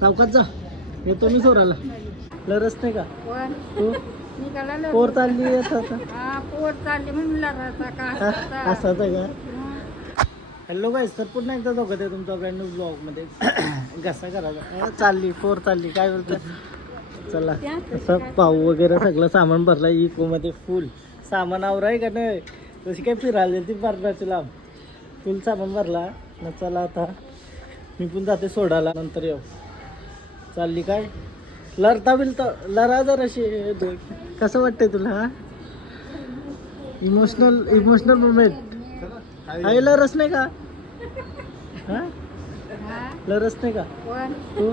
सावकाश जा, येतो मी सोराला. लरच नाही का पोर चालली असाच आहे का? हॅलो गाईस, तर पुन्हा एकदा दोघं आहे तुमचा ब्रँड न्यू ब्लॉग मध्ये. घसा करायचा चालली पोर चालली काय बोलतो. चला असं पाऊ वगैरे सगळं सामान भरला इको मध्ये. फुल सामान आवराय का नाही तशी काय फिरायला ती भरण्याची लांब फुल सामान भरला ना. चला आता मी पण जाते सोडायला, नंतर येऊ. चालली काय लरता बिलता लरा जराशी. कसं वाटतंय तुला? इमोशनल मुमेंट आहे. लरस नाही का? हा लरस नाही का? तू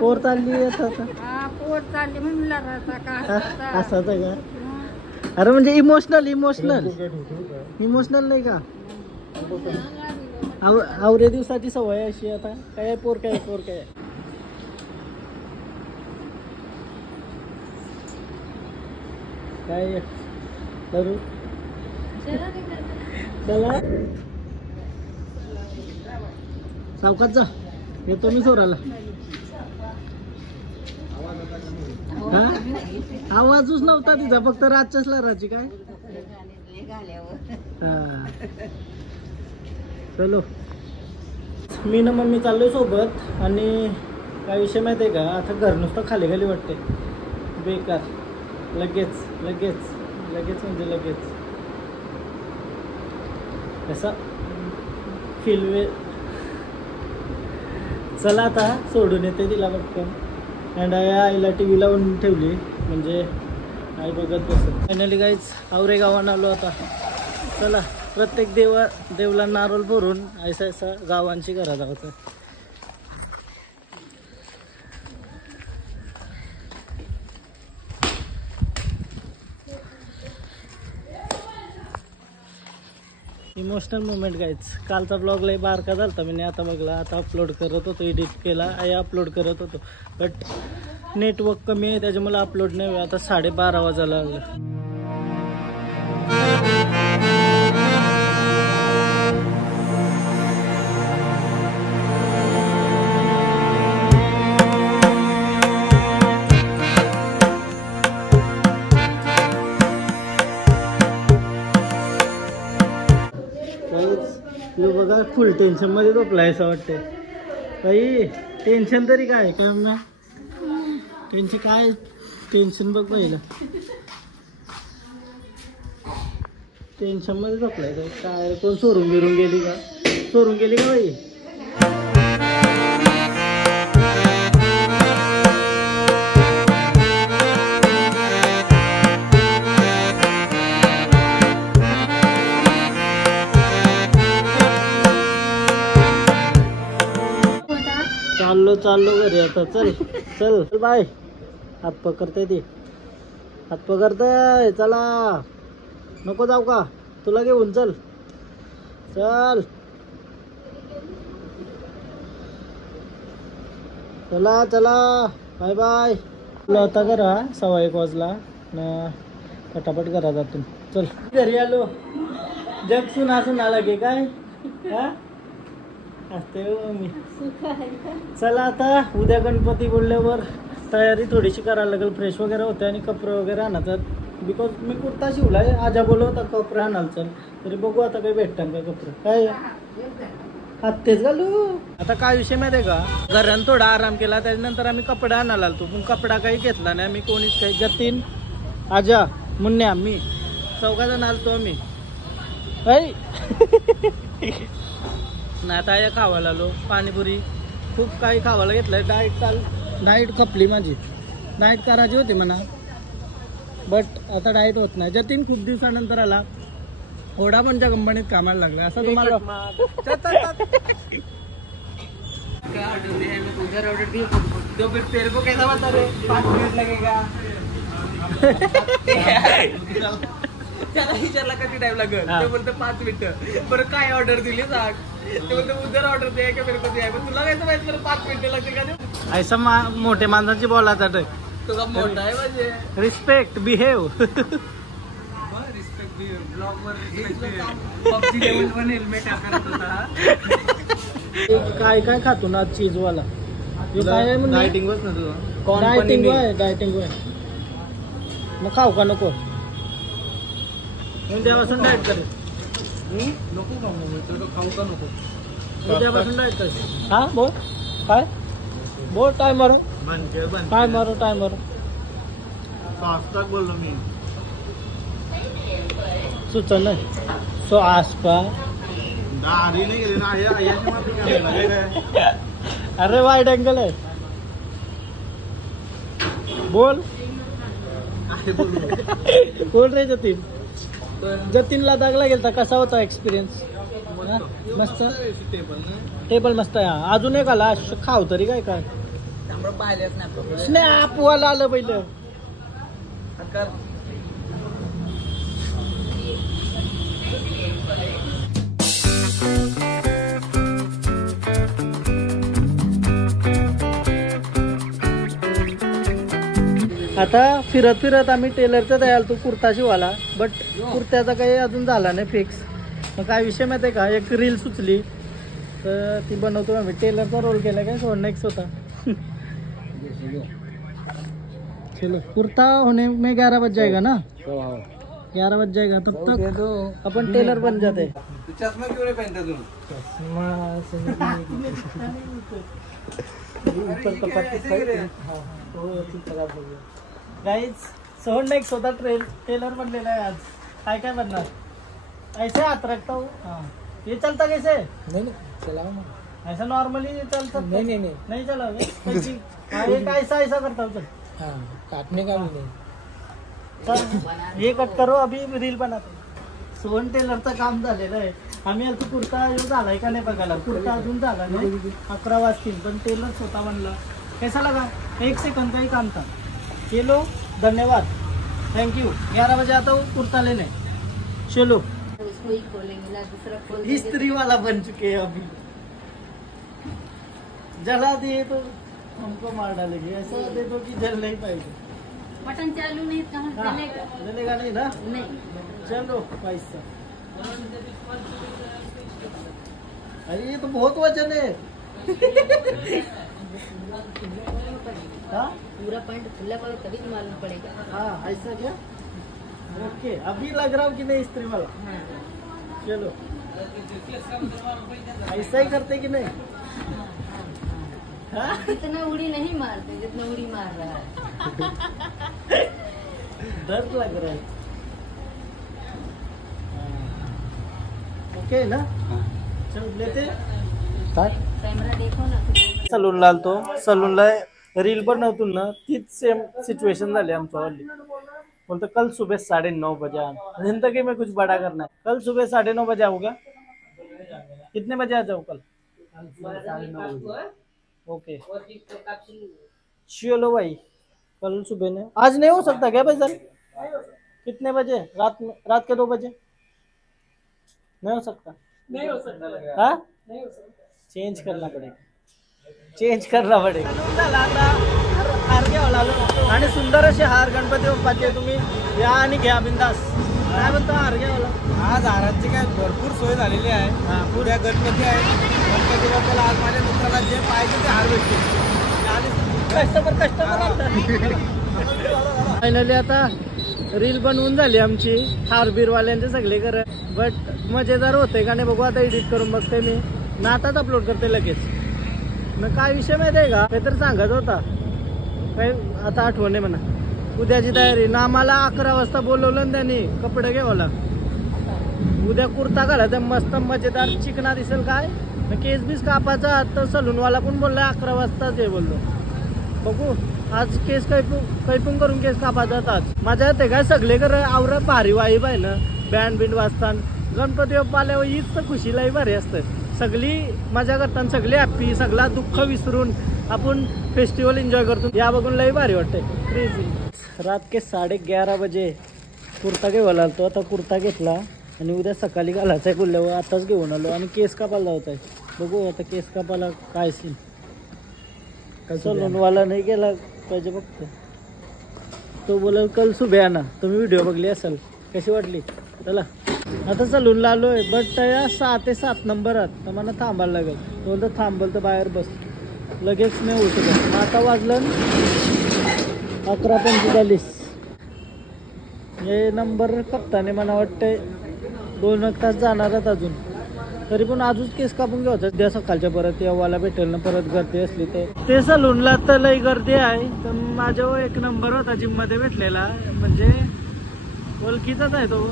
पोर चालली असाच आहे का? अरे म्हणजे इमोशनल नाही का? आवरे दिवसाची सवय अशी. आता काय पोर काय काय करू. चला सावकाश जा, येतो मी सोराला. हा आवाजच नव्हता तिचा, फक्त रातच्याच लहराची काय. हा चलो मी ना मम्मी चाललोय सोबत. आणि काय विषय माहिती आहे का? आता घर नुसतं खाली वाटते. बेकार. लगेच म्हणजे लगेच कसं फिल्वे. चला आता सोडून येते तिला पटकन. अँड आईला टी व्ही लावून ठेवली म्हणजे आई बघत बसत. फायनली गाईज आवरे गावानं आलो आता. चला प्रत्येक देवला नारळ भरून ऐसा गावांची घरा जायचं. Emotional moment guys. कालचा ब्लॉग लय बारका झालता मी आता बघला. आता अपलोड करत होतो, एडिट केला अपलोड करत होतो, बट नेटवर्क कमी आहे त्याच्यामुळे अपलोड नाही. आता 12:30 वाजायला लागलं. बघा फुल टेन्शन मध्ये झोपलाय असं वाटतंय. बाई टेन्शन तरी काय मग टेन्शन बघ पहिलं. टेन्शन मध्ये झोपलाय काय? कोण सोडून गेली का बाई? चाललो घरी आता. चल बाय. हात पकडते चला नको जाऊ का? तुला घेऊन चल चला बाय बाय. तुला आता करा 1:15 वाजला ना. पटापट करा जातून. चल घरी आलो. जग सुना लागे काय हा असते मी. चला आता उद्या गणपती बोलल्यावर तयारी थोडीशी करायला लागेल. फ्रेश वगैरे होते आणि कपडे वगैरे आणायचं. बिकॉज मी कुर्ता शिवलाय. आजा बोलवता कपडे आणाल. चल तरी बघू आता काही भेटतात का कपडे. काय तेच घालू. आता काय विषय माहिती आहे का? घरानं थोडा आराम केला त्याच्यानंतर आम्ही कपडा आणायला आलतो, पण कपडा काही घेतला नाही आम्ही कोणीच काही. जतीन आजा मुन्या मी चौघाजण आलतो आम्ही. नाही आता या खावायला आलो. पाणीपुरी खूप काही खावायला घेतलंय. डाएट खपली माझी. डाएट करायची होती म्हणा, बट आता डाएट होत नाही. जतीन खूप दिवसानंतर आला. ओढापणच्या कंपनीत कामाला लागला असं तुम्हाला. त्याला विचारला किती टाइम लागेल, ते बोलतो 5 मिनिटं. बरं काय ऑर्डर दिली सांग. ते बोलतो उद्या ऑर्डर द्या का मेरे को द्या. पण तुला काय माहिती बरं 5 मिनिटं लागते का? ऐसा मोठे माणसाची बोलायचा तुला मोठा आहे म्हणजे respect behave. Respect behave blog वर पबजी लेवल वर हेल्मेट करत होता. काय खातो ना चीजवाला? यो काय आहे म्हणलं? डायटिंग बस ना तुझं डायटिंग आहे, डायटिंग आहे. मग खाऊ का नको? उद्यापासून डाएट करेल. नको खाऊ का नको उद्यापासून डाएट करेल. हा बोल काय बोल. टायमर टायमर टायमर बोललो मी सुचन सो आसपा. दाढी नाही गेली ना. अरे वाईट अँगल आहे. बोल बोल रे जतीन. जतीनला दागला गेलता, कसा होता एक्सपिरियन्स? मस्त टेबल मस्त आहे. अजून एक आला खाऊ तरी काय काय स्नॅप वाला आलं पहिलं. आता फिरत फिरत आम्ही टेलरचा द्यायला तो कुर्ता शिवाला, बट कुर्त्याचा काही अजून झाला नाही फिक्स. मग काय विषय माहिती आहे का, एक रील सुचली तर ती बनवतो आम्ही. टेलरचा रोल केला काय सोड नेक्स्ट होता. चलो कुर्ता होने में 11 बज जाएगा ना. 11 बज जाएगा तब तक अपन टेलर बन जाते. चष्मा क्यों नहीं पहनता तुम? गाइस सोहन नेक्स्ट होता टेलर बनलेला आहे आज. काय काय बनणार? ऐसे हाथ रखता हूँ. हाँ ये चलता कैसे? नहीं चलाओ ना. ऐसा नॉर्मली चलता? नहीं चलाओगे. ये ऐसा ऐसा करता हूँ. चल हाँ काटने का भी नहीं. चल ये कट करो, अभी रील बनाते. सोहन टेलरचं काम झालेलं आहे. आम्ही आता कुर्ता येऊ झालाय का नाही बघायला. कुर्ता अजून झाला नाही. 11 वाजतील पण टेलर स्वतः बनला. कैसा लगा? 1 सेकंड का ही काम था. ये लो धन्यवाद थैंक यू. 11 बजे आता हूँ कुर्ता लेने. चलो उसको ही खोलेंगे ना, दूसरा खोल इस्त्री वाला बन चुके हैं अभी. जला दिए तो हमको मार डालेंगे. ऐसा दे दो कि जल नहीं पाएगी. बटन चालू नहीं कहाँ हाँ, चलेगा? जलेगा नहीं ना. नहीं चलो पैसा. अरे ये तो बहुत वजन है. हाँ पूरा पैंट खुला करो तभी तो मालूम पड़ेगा. हाँ ऐसा क्या? ओके अभी लग रहा हूँ कि नहीं इस्त्री वाला. हाँ. चलो ऐसा ही करते कि नहीं? हाँ? इतना उड़ी नहीं मारते जितना उड़ी मार रहा है. डर लग रहा है. ओके ना. चल लेते कैमरा देखो ना. सलूनला आलतो. सलूनला रील बनवतो ना, तीच सेम सिचुएशन झाली आमच्यावाली. बोलतो कल सुबह 9:30 बजे आना. जिंदगी में कुछ बड़ा करना है. कल सुबह 9:30 बजे आऊंगा. कितने बजे आ जाऊँ कल? 9:30. ओके चलो भाई कल सुबह ने. आज नहीं हो सकता क्या भाई सर? कितने बजे? रात के 2 बजे नहीं हो सकता. नहीं हो सकता. हाँ चेंज करना पडेगा. चेंज करना पडेगा. आणि सुंदर असे हार गणपती बाप्पाचे तुम्ही या आणि घ्या बिंदास. काय म्हणतो हारग्यावाला? आज हारांची काय भरपूर सोय झालेली आहे. उद्या गणपती आहे. गणपती बाप्पाला आज माझ्या मित्राला जे पाहिजे ते हार भेटते. कस्टमर फायनली आता रील बनवून झाली आमची. हारबीरवाल्यांचे सगळे कर. बट मजेदार होते का नाही बघू. आता एडिट करून बघते मी ना, आताच अपलोड करते लगेच. मग काय विषय माहिती आहे का? काहीतरी सांगत होता काय आता आठवण आहे म्हणा. उद्याची तयारी ना. आम्हाला 11 वाजता बोलवलं ना त्यांनी कपडे घ्यावाला. उद्या कुर्ता घालायचा मस्त मजेदार चिकना दिसेल. काय केस बीस कापाचा. तर सलूनवाला पण बोलला 11 वाजताच आहे बोललो. बघू आज केस कैपून करून केस कापायचा. आज माझ्या येते काय सगळे कर आवरा भारी वाईब आहे ना. बँड बिंड वाजताना गणपती बाप्पा आल्यावर हीच तर खुशीलाही भारी असतं. सगळी मजा करताना सगळे हॅप्पी. सगळा दुःख विसरून आपण फेस्टिवल एन्जॉय करतो. या बघून लई भारी वाटतंय. क्रेझी. रात के 11:30 बजे कुर्ता घेवायला आलतो. आता कुर्ता घेतला आणि उद्या सकाळी घालायचा आहे बोलल्यावर आताच घेऊन आलो. आणि केस कापायला जायचा आहे. बघू आता केस कापायला काय सीन. सलूनवाला नाही गेला पाहिजे फक्त. तो बोला कल सुबह आना. तुम्ही व्हिडिओ बघली असाल कशी वाटली. चला आता सलूनला आलोय. बट या 6 ते 7 नंबरात तर मला थांबायला लागेल. बोलतो थांबल तर बाहेर बस. लगेच नाही उठत. आता वाजलं 11:45. हे नंबर कप्ताने मला वाटतंय 2 तास जाणारच अजून. तरी पण अजून केस कापून घ्यायचं उद्या सकाळच्या परत येवाला भेटेल ना. परत गर्दी असली तर ते सलूनला तर लई गर्दी आहे. तर माझ्या एक नंबर होता जिम मध्ये भेटलेला, म्हणजे ओळखीचाच आहे तो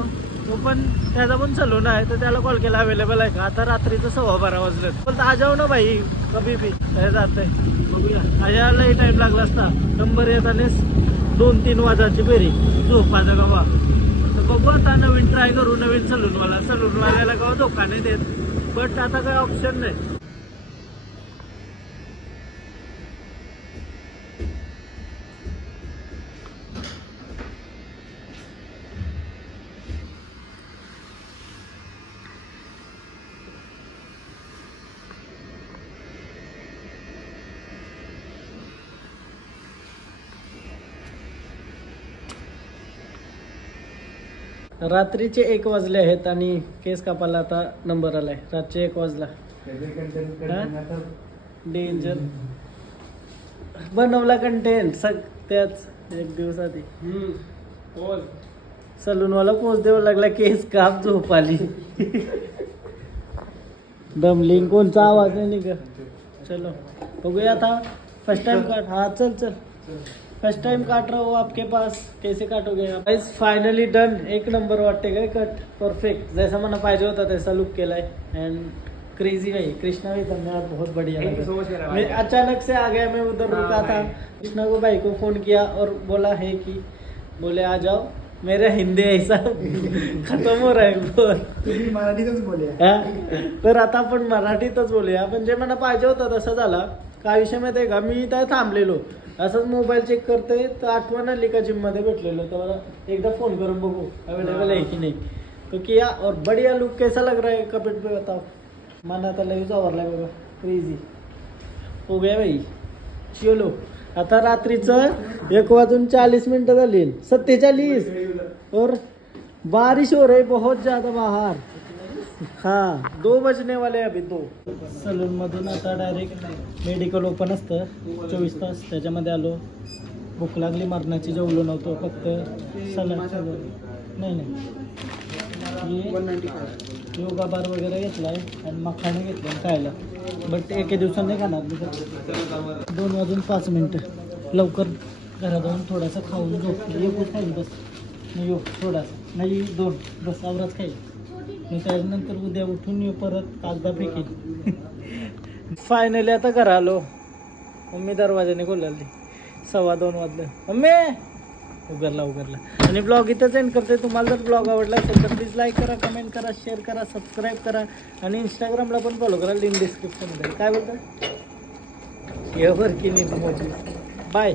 पण त्याचा पण सलून आहे. तर त्याला कॉल केला अवेलेबल आहे का. आता रात्रीचं 12:15 वाजलं. पण आ जाऊ ना भाई कभी भी काय जातंय बघूया. आजालाही टाइम लागला असता. नंबर येतानेच 2-3 वाजाची फेरी झोपायचं गवा. तर बघू आता नवीन ट्राय करू. नवीन सलूनवाल्याला का धोका नाही देत, बट आता काही ऑप्शन नाही. रात्रीचे 1 वाजले आहेत आणि केस कापायला आता नंबर आलाय. रातचे 1 वाजला. डेंजर बनवला कंटेंट त्याच 1 दिवस आधी. सलूनवाला पोच देऊ लागला केस काप झोप आली. दमलिंग कोणचा आवाज नाही निघ. चलो बघूया आता. फर्स्ट टाइम काट. हा चल फर्स्ट टाइम काट रहा हूँ आपके पास, कैसे काटोगे आप. Finally done. 1 नंबर वाटते काय कट. परफेक्ट जैसा मला पाहिजे होता तैसा लुक केलाय. एंड क्रेजी भाई कृष्णा भी धन्यवाद, बहुत बढ़िया लगा. मैं अचानक से आ गया, मैं उधर रुका था. कृष्णा को भाई को फोन किया और बोला है कि बोले आ जाओ. मेरा हिंदी ऐसा खत्म हो रहा है. मराठीतच बोलूया. तर आता आपण मराठीतच बोलूया. पण जे मला पाहिजे होतं तसं झाला. काय विषय माहिती आहे का, मी इथं थांबलेलो असंच मोबाईल चेक करते तर आठवण आली का जिम मध्ये भेटलेलो. तर मला एकदा फोन करून बघू अवेलेबल आहे की नाही. तो किया और बढ़िया लुक कैसा लग रहा है कमेंट पे बताओ. मन आता लगेच आवरलाय बघा. क्रेजी हो गया भाई. चलो आता रात्रीचं 1:40 झाली. 47 और बारिश हो रही बहुत ज्यादा बाहर. हाँ 2 बजने वाले अभी 2. सलून मधून आता डायरेक्ट मेडिकल ओपन असतं 24 तास. त्याच्यामध्ये आलो. भूक लागली मरणाची. जेवलो नव्हतो. फक्त सलाड नाही योगा बार वगैरे घेतलाय आणि मखाणे घेतले खायला. बट एके दिवसात नाही खाणार मी. 2:05 लवकर घरात जाऊन थोडासा खाऊन झोप. एक खाईल बस नाही. थोडासा नाही 2 बस आवराच खाईल. मी त्यानंतर उद्या उठून येऊ परत कागदा फेकीन. फायनली आता घरा आलो. मम्मी दरवाजाने खोलली. 2:15 वाजले. मम्मी उघडला. आणि ब्लॉग इथंच एंड करते. तुम्हाला जर ब्लॉग आवडला असेल तर प्लीज लाईक करा, कमेंट करा, शेअर करा, सबस्क्राईब करा आणि इंस्टाग्रामला पण फॉलो करा. लिंक डिस्क्रिप्शनमध्ये. काय बोलतात एवर की नाही. बाय.